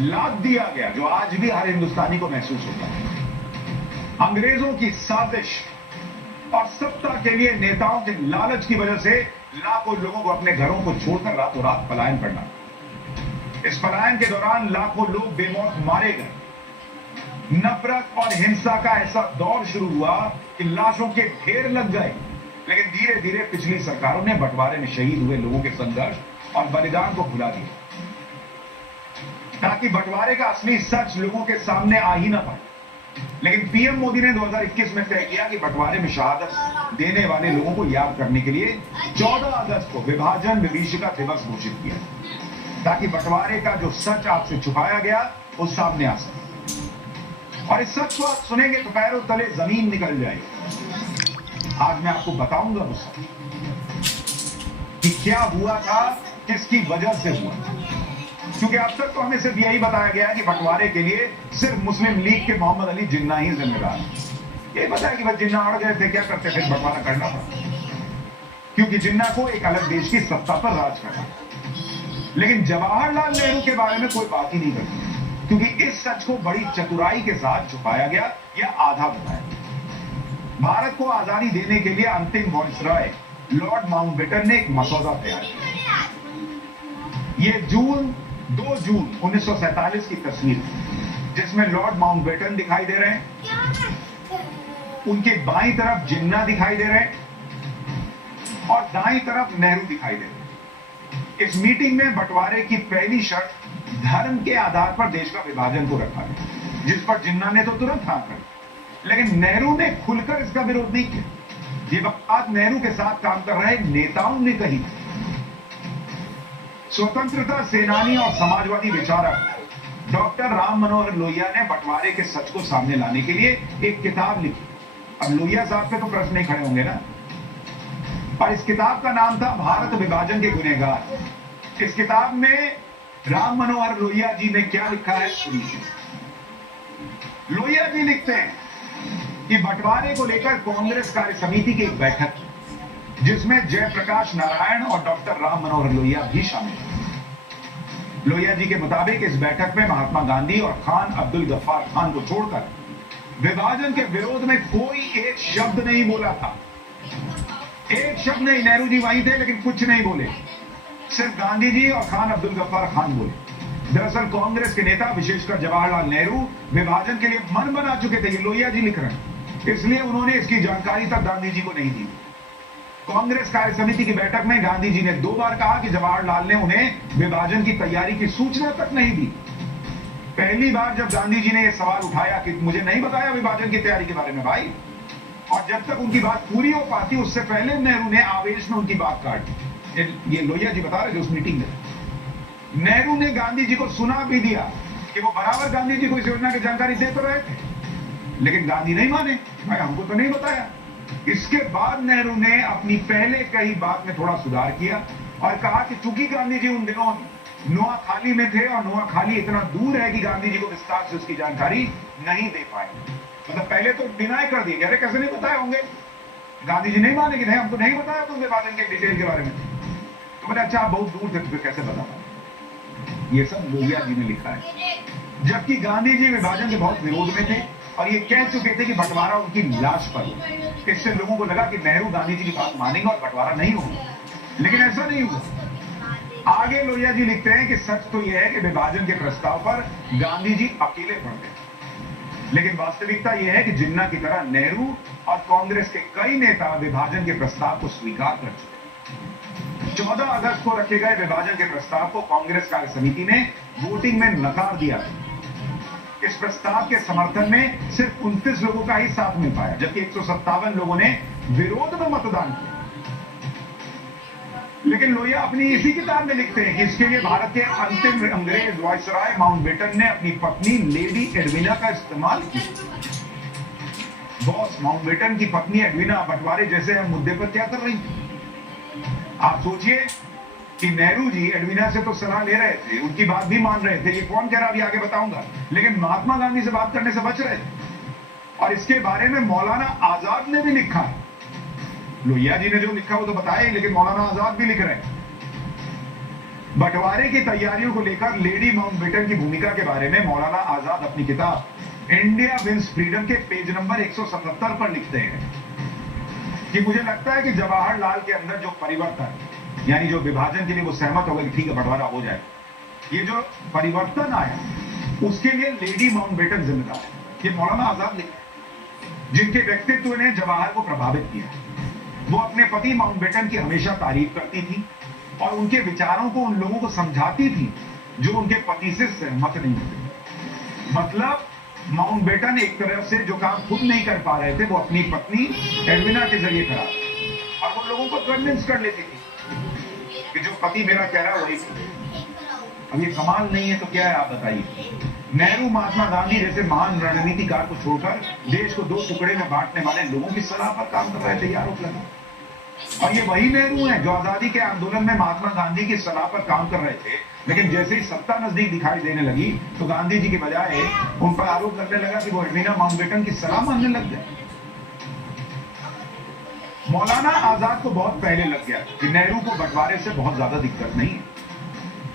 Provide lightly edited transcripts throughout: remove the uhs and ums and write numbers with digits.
लाद दिया गया, जो आज भी हर हिंदुस्तानी को महसूस होता है। अंग्रेजों की साजिश और सत्ता के लिए नेताओं के लालच की वजह से लाखों लोगों को अपने घरों को छोड़कर रातों रात पलायन करना। इस पलायन के दौरान लाखों लोग बेमौत मारे गए। नफरत और हिंसा का ऐसा दौर शुरू हुआ कि लाशों के ढेर लग गए। लेकिन धीरे धीरे पिछली सरकारों ने बंटवारे में शहीद हुए लोगों के संघर्ष और बलिदान को भुला दिया, ताकि बंटवारे का असली सच लोगों के सामने आ ही ना पाए। लेकिन पीएम मोदी ने 2021 में तय किया कि बंटवारे में शहादत देने वाले लोगों को याद करने के लिए 14 अगस्त को विभाजन विभीषिका दिवस घोषित किया, ताकि बंटवारे का जो सच आपसे छुपाया गया वो सामने आ सके। और इस सच को आप सुनेंगे तो पैरों तले जमीन निकल जाएगी। आज मैं आपको बताऊंगा वो सच कि क्या हुआ था, किसकी वजह से हुआ। क्योंकि अब तक तो हमें सिर्फ यही बताया गया कि बंटवारे के लिए सिर्फ मुस्लिम लीग के मोहम्मद अली जिन्ना ही जिम्मेदार है। यही बताया कि बस जिन्ना अड़ गए थे, क्या करते थे, बंटवारा करना था, क्योंकि जिन्ना को एक अलग देश की सत्ता पर राज करना। लेकिन जवाहरलाल नेहरू के बारे में कोई बात ही नहीं करती, क्योंकि इस सच को बड़ी चतुराई के साथ छुपाया गया या आधा बताया गया। भारत को आजादी देने के लिए अंतिम वायसराय लॉर्ड माउंटबेटन ने एक मसौदा तैयार किया। ये 2 जून 1947 की तस्वीर है, जिसमें लॉर्ड माउंटबेटन दिखाई दे रहे हैं, उनके बाईं तरफ जिन्ना दिखाई दे रहे हैं और दाईं तरफ नेहरू दिखाई दे रहे हैं। इस मीटिंग में बंटवारे की पहली शर्त धर्म के आधार पर देश का विभाजन को रखा गया, जिस पर जिन्ना ने तो तुरंत हाँ कर, लेकिन नेहरू ने खुलकर इसका विरोध नहीं किया। ये बात नेहरू के साथ काम कर रहे नेताओं ने कही। स्वतंत्रता सेनानी और समाजवादी विचारक डॉक्टर राम मनोहर लोहिया ने बंटवारे के सच को सामने लाने के लिए एक किताब लिखी। अब लोहिया साहब पे तो प्रश्न नहीं खड़े होंगे ना। और इस किताब का नाम था भारत विभाजन के गुनहगार। इस किताब में राम मनोहर लोहिया जी ने क्या लिखा है सुनिए। लोहिया जी लिखते हैं कि बंटवारे को लेकर कांग्रेस कार्य समिति की एक बैठक, जिसमें जयप्रकाश नारायण और डॉक्टर राम मनोहर लोहिया भी शामिल थे। लोहिया जी के मुताबिक इस बैठक में महात्मा गांधी और खान अब्दुल गफ्फार खान को छोड़कर विभाजन के विरोध में कोई एक शब्द नहीं बोला था। एक शब्द नहीं। नेहरू जी वहीं थे लेकिन कुछ नहीं बोले, सिर्फ गांधी जी और खान अब्दुल गफ्फार खान बोले। दरअसल कांग्रेस के नेता विशेषकर जवाहरलाल नेहरू विभाजन के लिए मन बना चुके थे, ये लोहिया जी लिख रहे हैं, इसलिए उन्होंने इसकी जानकारी तक गांधी जी को नहीं दी। कांग्रेस कार्य समिति की बैठक में गांधी जी ने 2 बार कहा कि जवाहरलाल ने उन्हें विभाजन की तैयारी की सूचना तक नहीं दी। पहली बार जब गांधी जी ने यह सवाल उठाया कि मुझे नहीं बताया विभाजन की तैयारी के बारे में भाई, और जब तक उनकी बात पूरी हो पाती उससे पहले नेहरू ने आवेश में उनकी बात काट दी। ये लोहिया जी बता रहे थे उस मीटिंग में। नेहरू ने गांधी जी को सुना भी दिया कि वो बराबर गांधी जी को इस योजना की जानकारी दे तो रहे थे, लेकिन गांधी नहीं माने, भाई हमको तो नहीं बताया। इसके बाद नेहरू ने अपनी पहले कही बात में थोड़ा सुधार किया और कहा कि चूंकि गांधी जी उन दिनों नोआखाली में थे और नोआखाली इतना दूर है कि गांधी जी को विस्तार से उसकी जानकारी नहीं दे पाए। मतलब पहले तो डिनाई कर दिए, अरे कैसे नहीं बताए होंगे, गांधी जी नहीं माने कि नहीं हमको नहीं बताया तुम विभाजन के डिटेल के बारे में। तो मैंने अच्छा आप बहुत दूर थे तो फिर कैसे बता पाए। ये सब लोहिया जी ने लिखा है, जबकि गांधी जी विभाजन के बहुत विरोध में थे और ये कह चुके थे कि बंटवारा उनकी लाश पर हो। इससे लोगों को लगा कि नेहरू गांधी जी की बात मानेंगे और बंटवारा नहीं होगा, लेकिन ऐसा नहीं हुआ। आगे लोहिया जी लिखते हैं कि सच तो यह है कि विभाजन के प्रस्ताव पर गांधी जी अकेले पड़ते थे, लेकिन वास्तविकता यह है कि जिन्ना की तरह नेहरू और कांग्रेस के कई नेता विभाजन के प्रस्ताव को स्वीकार कर चुके। 14 अगस्त को रखे गए विभाजन के प्रस्ताव को कांग्रेस कार्य समिति ने वोटिंग में नकार दिया। इस प्रस्ताव के समर्थन में सिर्फ 29 लोगों का ही साथ मिल पाया, जबकि 157 लोगों ने विरोध में मतदान किया। लेकिन लोहिया अपनी इसी किताब में लिखते हैं कि इसके लिए भारत के अंतिम अंग्रेज वायसराय माउंटबेटन ने अपनी पत्नी लेडी एडविना का इस्तेमाल किया। बॉस माउंटबेटन की पत्नी एडविना बंटवारे जैसे मुद्दे पर क्या कर रही थी। आप सोचिए कि नेहरू जी एडविना से तो सलाह ले रहे थे, उनकी बात भी मान रहे थे, ये कौन कह रहा अभी आगे बताऊंगा, लेकिन महात्मा गांधी से बात करने से बच रहे थे। और इसके बारे में मौलाना आजाद ने भी लिखा है। लोहिया जी ने जो लिखा वो तो बताया ही, लेकिन मौलाना आजाद भी लिख रहे हैं। बंटवारे की तैयारियों को लेकर लेडी माउंटबेटन की भूमिका के बारे में मौलाना आजाद अपनी किताब इंडिया विंस फ्रीडम के पेज नंबर 177 पर लिखते हैं कि मुझे लगता है कि जवाहरलाल के अंदर जो परिवर्तन यानी जो विभाजन के लिए वो सहमत हो गए, ठीक है बंटवारा हो जाए, ये जो परिवर्तन आया उसके लिए लेडी माउंटबेटन जिम्मेदार है। ये मौलाना आजाद लिखते जिनके व्यक्तित्व ने जवाहर को प्रभावित किया। वो अपने पति माउंटबेटन की हमेशा तारीफ करती थी और उनके विचारों को उन लोगों को समझाती थी जो उनके पति से सहमत नहीं होते। मतलब माउंटबेटन एक तरह से जो काम खुद नहीं कर पा रहे थे वो अपनी पत्नी एडविना के जरिए करा और वो लोगों को कन्विंस कर लेती थी कि जो पति मेरा कह रहा है वही। अब ये कमाल नहीं है तो क्या है आप बताइए। नेहरू महात्मा गांधी जैसे महान रणनीतिकार को छोड़कर देश को दो टुकड़े में बांटने वाले लोगों की सलाह पर काम कर रहे थे, आरोप लगा। और ये वही नेहरू हैं जो आजादी के आंदोलन में महात्मा गांधी की सलाह पर काम कर रहे थे, लेकिन जैसे ही सत्ता नजदीक दिखाई देने लगी तो गांधी जी की बजाय उन पर आरोप लगने लगा कि वो एडविना माउंटबेटन की सलाह मानने लग गए। मौलाना आजाद को बहुत पहले लग गया कि नेहरू को बंटवारे से बहुत ज्यादा दिक्कत नहीं है।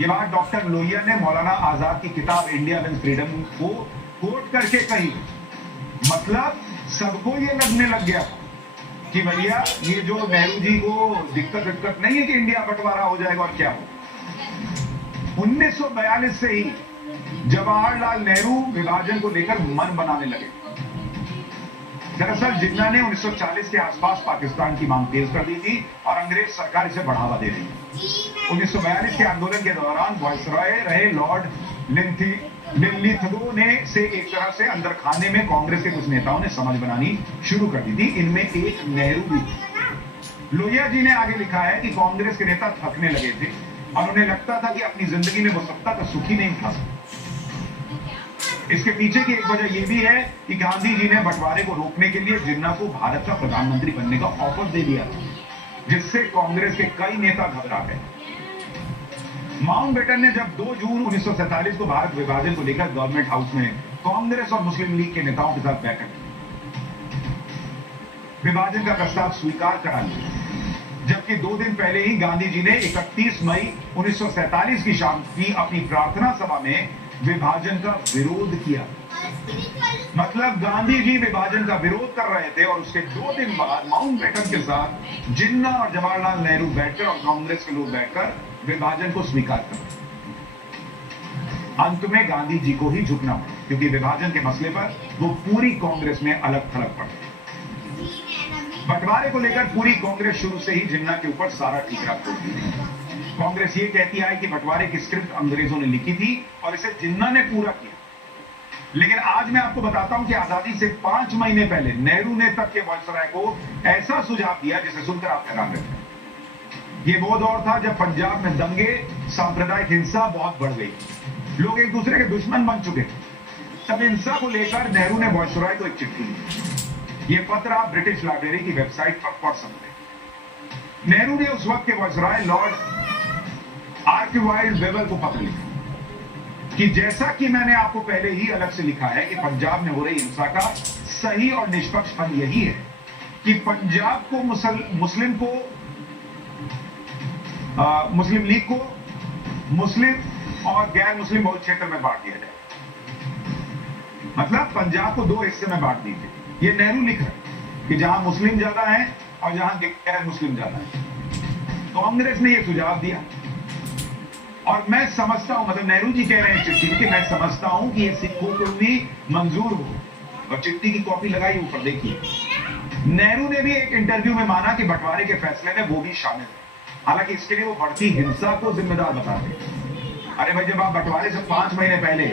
ये बात डॉक्टर लोहिया ने मौलाना आजाद की किताब इंडिया विंस फ्रीडम को कोट करके कही। मतलब सबको ये लगने लग गया कि भैया ये जो नेहरू जी को दिक्कत नहीं है कि इंडिया बंटवारा हो जाएगा और क्या हो। 1942 से ही जवाहरलाल नेहरू विभाजन को लेकर मन बनाने लगे। दरअसल जिन्ना ने 1940 के आसपास पाकिस्तान की मांग तेज कर दी थी और अंग्रेज सरकार इसे बढ़ावा दे रही थी। 1942 के आंदोलन के दौरान वायसरॉय रहे लॉर्ड लिनलिथगो ने से एक तरह से अंदर खाने में कांग्रेस के कुछ नेताओं ने समझ बनानी शुरू कर दी थी। इनमें एक नेहरू भी थे। लोहिया जी ने आगे लिखा है कि कांग्रेस के नेता थकने लगे थे और उन्हें लगता था कि अपनी जिंदगी में वो सत्ता का सुख ही नहीं उठा सकते। इसके पीछे की एक वजह यह भी है कि गांधी जी ने बंटवारे को रोकने के लिए जिन्ना को भारत का प्रधानमंत्री बनने का ऑफर दे दिया, जिससे कांग्रेस के कई नेता घबरा गए। माउंटबेटन ने जब 2 जून 1947 को भारत विभाजन को लेकर गवर्नमेंट हाउस में कांग्रेस और मुस्लिम लीग के नेताओं के साथ बैठक विभाजन का प्रस्ताव स्वीकार करा लिया, जबकि 2 दिन पहले ही गांधी जी ने 31 मई 1947 की शाम की अपनी प्रार्थना सभा में विभाजन का विरोध किया। मतलब गांधी जी विभाजन का विरोध कर रहे थे और उसके 2 दिन बाद माउंटबेटन के साथ जिन्ना और जवाहरलाल नेहरू बैठकर और कांग्रेस के लोग बैठकर विभाजन को स्वीकार कर रहे। अंत में गांधी जी को ही झुकना पड़ा क्योंकि विभाजन के मसले पर वो पूरी कांग्रेस में अलग थलग पड़ गए। बंटवारे को लेकर पूरी कांग्रेस शुरू से ही जिन्ना के ऊपर सारा ठीकरा छोड़ दिया। कांग्रेस ये कहती है कि बंटवारे की स्क्रिप्ट अंग्रेजों ने लिखी थी और इसे जिन्ना ने पूरा किया। लेकिन आज मैं आपको बताता हूं कि आजादी से 5 महीने पहले नेहरू ने तब के वायसराय को ऐसा सुझाव दिया जिसे सुनकर आप हैरान रह गए। ये वो दौर था जब पंजाब में दंगे, सांप्रदायिक हिंसा बहुत बढ़ गई, लोग एक दूसरे के दुश्मन बन चुके थे। तब हिंसा को लेकर नेहरू ने वायसराय को एक चिट्ठी दी। ये पत्र आप ब्रिटिश लाइब्रेरी की वेबसाइट पर पढ़ सकते हैं। नेहरू ने उस वक्त के वायसराय लॉर्ड आर्चिबाल्ड बेवल को पत्र लिखा कि जैसा कि मैंने आपको पहले ही अलग से लिखा है कि पंजाब में हो रही हिंसा का सही और निष्पक्ष हल यही है कि पंजाब को मुस्लिम लीग को मुस्लिम और गैर मुस्लिम बहुल क्षेत्र में बांट दिया जाए। मतलब पंजाब को 2 हिस्से में बांट दीजिए। ये नेहरू लिख रहे हैं कि जहां मुस्लिम ज्यादा है और जहां गैर मुस्लिम ज्यादा है। कांग्रेस ने यह सुझाव दिया और मैं समझता हूं, मतलब नेहरू जी कह रहे हैं चिट्ठी कि मैं समझता हूं कि ये सिखों को भी मंजूर हो। और चिट्ठी की कॉपी लगाई ऊपर देखिए। नेहरू ने भी एक इंटरव्यू में माना कि बंटवारे के फैसले में वो भी शामिल है, हालांकि इसके लिए वो बढ़ती हिंसा को जिम्मेदार बताते। अरे भाई, जब आप बंटवारे से 5 महीने पहले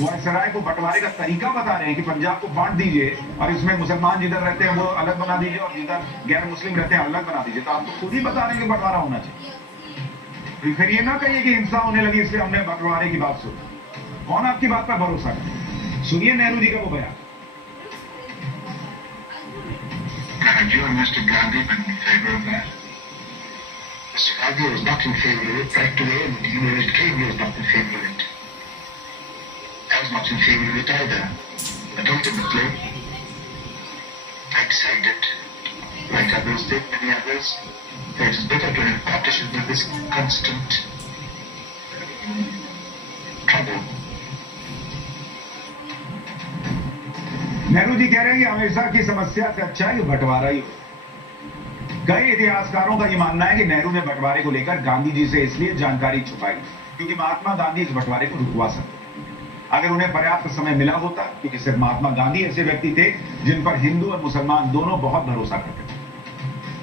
वायसराय को बंटवारे का तरीका बता रहे हैं कि पंजाब को बांट दीजिए और इसमें मुसलमान जिधर रहते हैं वो अलग बना दीजिए और जिधर गैर मुस्लिम रहते हैं अलग बना दीजिए, तो आप तो खुद ही बता रहे हैं कि बंटवारा होना चाहिए। फिर ये ना कहिए कि हिंसा होने लगी इसलिए हमने बंटवारे की बात सुनी। कौन आपकी बात पर भरोसा करे? सुनिए नेहरू जी का वो बयान। You and Mr. Gandhi been in favor of that? Mr. Gandhi was not in favor of it right away, and United Kingdom was not in favor of it. I was not in favor of it either. But ultimately, I decided, like others did, many others, that it is better to have partition than this constant trouble. Nehru ji कह रहे हैं कि हमेशा की समस्या से अच्छा है बंटवारा ही हो। कई इतिहासकारों का यह मानना है कि नेहरू ने बंटवारे को लेकर गांधी जी से इसलिए जानकारी छुपाई क्योंकि महात्मा गांधी इस बंटवारे को रुकवा सकते। अगर उन्हें पर्याप्त समय मिला होता, क्योंकि सिर्फ महात्मा गांधी ऐसे व्यक्ति थे जिन पर हिंदू और मुसलमान दोनों बहुत भरोसा करते थे।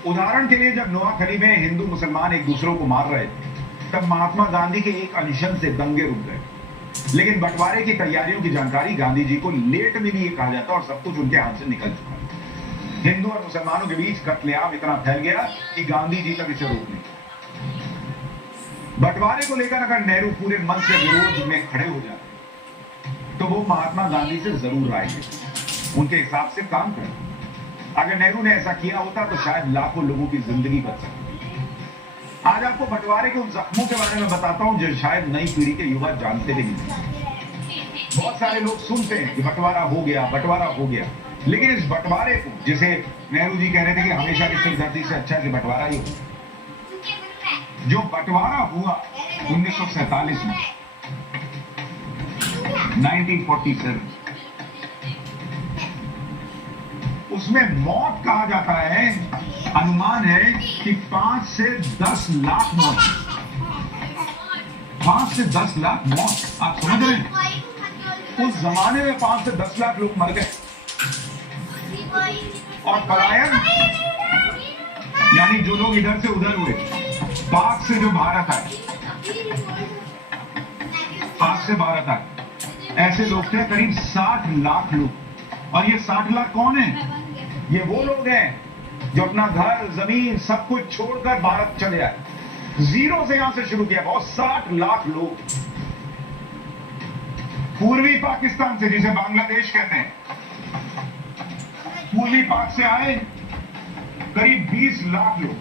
उदाहरण के लिए जब नोआखली में हिंदू मुसलमान एक दूसरों को मार रहे थे, तब महात्मा गांधी के एक अनशन से दंगे रुक गए। लेकिन बंटवारे की तैयारियों की जानकारी गांधी जी को लेट में भी ये कहा जाता और सब कुछ उनके हाथ से निकल चुका। हिंदू और मुसलमानों के बीच कत्लेआम इतना फैल गया कि गांधी जी तक इसे रोक नहीं। बंटवारे को लेकर अगर नेहरू पूरे मन से विरोध में खड़े हो जाते तो वो महात्मा गांधी से जरूर राय लेते, उनके हिसाब से काम करते। अगर नेहरू ने ऐसा किया होता तो शायद लाखों लोगों की जिंदगी बच सकती। आज आपको बंटवारे के उन जख्मों के बारे में बताता हूं जो शायद नई पीढ़ी के युवा जानते भी नहीं। बहुत सारे लोग सुनते हैं कि बंटवारा हो गया, लेकिन इस बंटवारे को, जिसे नेहरू जी कह रहे थे कि हमेशा की सिरदर्दी से अच्छा कि बंटवारा ही हो, जो बंटवारा हुआ 1947 में 1947, उसमें मौत कहा जाता है, अनुमान है कि 5 से 10 लाख मौत। 5 से 10 लाख मौत, आप समझ रहे हैं? उस जमाने में 5 से 10 लाख लोग मर गए। और पलायन यानी जो लोग इधर से उधर हुए, पाक से जो भारत आए, पाक से भारत आए, ऐसे लोग थे करीब 60 लाख लोग। और ये 60 लाख कौन है? ये वो लोग हैं जो अपना घर, जमीन, सब कुछ छोड़कर भारत चले आए, जीरो से यहां से शुरू किया। बहुत 60 लाख लोग पूर्वी पाकिस्तान से, जिसे बांग्लादेश कहते हैं, पूर्वी पाक से आए करीब 20 लाख लोग,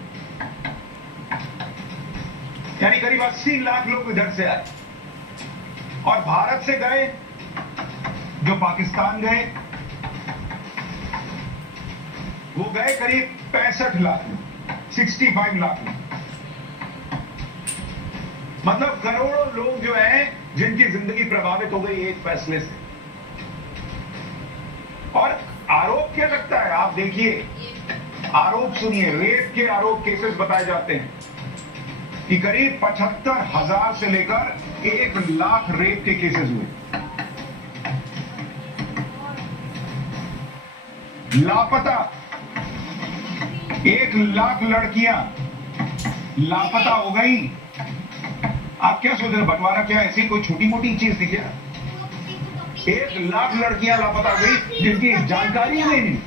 यानी करीब 80 लाख लोग इधर से आए। और भारत से गए जो पाकिस्तान गए, वो गए करीब 65 लाख लोग, 65 लाख लोग। मतलब करोड़ों लोग जो हैं जिनकी जिंदगी प्रभावित हो गई एक फैसले से। और आरोप क्या लगता है? आप देखिए, आरोप सुनिए, रेप के आरोप केसेस बताए जाते हैं कि करीब 75,000 से लेकर 1 लाख रेप के केसेस हुए। लापता 1 लाख लड़कियां लापता हो गई। आप क्या सोच रहे हैं, बंटवारा क्या ऐसी कोई छोटी मोटी चीज थी क्या? 1 लाख लड़कियां लापता हो गई जिनकी जानकारी नहीं।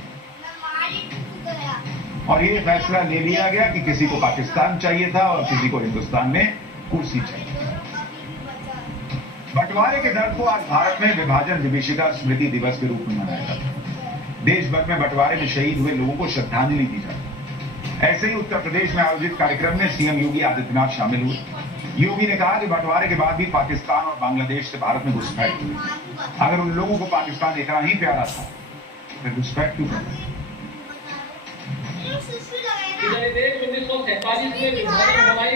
और ये फैसला ले लिया गया कि किसी को पाकिस्तान चाहिए था और किसी को हिंदुस्तान में कुर्सी चाहिए। बंटवारे के दर्द को आज भारत में विभाजन विभीषिका स्मृति दिवस के रूप में मनाया जाता है। देश भर में बंटवारे में शहीद हुए लोगों को श्रद्धांजलि दी जाती है। ऐसे ही उत्तर प्रदेश में आयोजित कार्यक्रम में सीएम योगी आदित्यनाथ शामिल हुए। योगी ने कहा कि बंटवारे के बाद भी पाकिस्तान और बांग्लादेश से भारत में घुसपैठ हुई। अगर उन लोगों को पाकिस्तान इतना ही प्यारा था फिर घुसपैठ क्यों करते? 1947 में विभाजन हमारी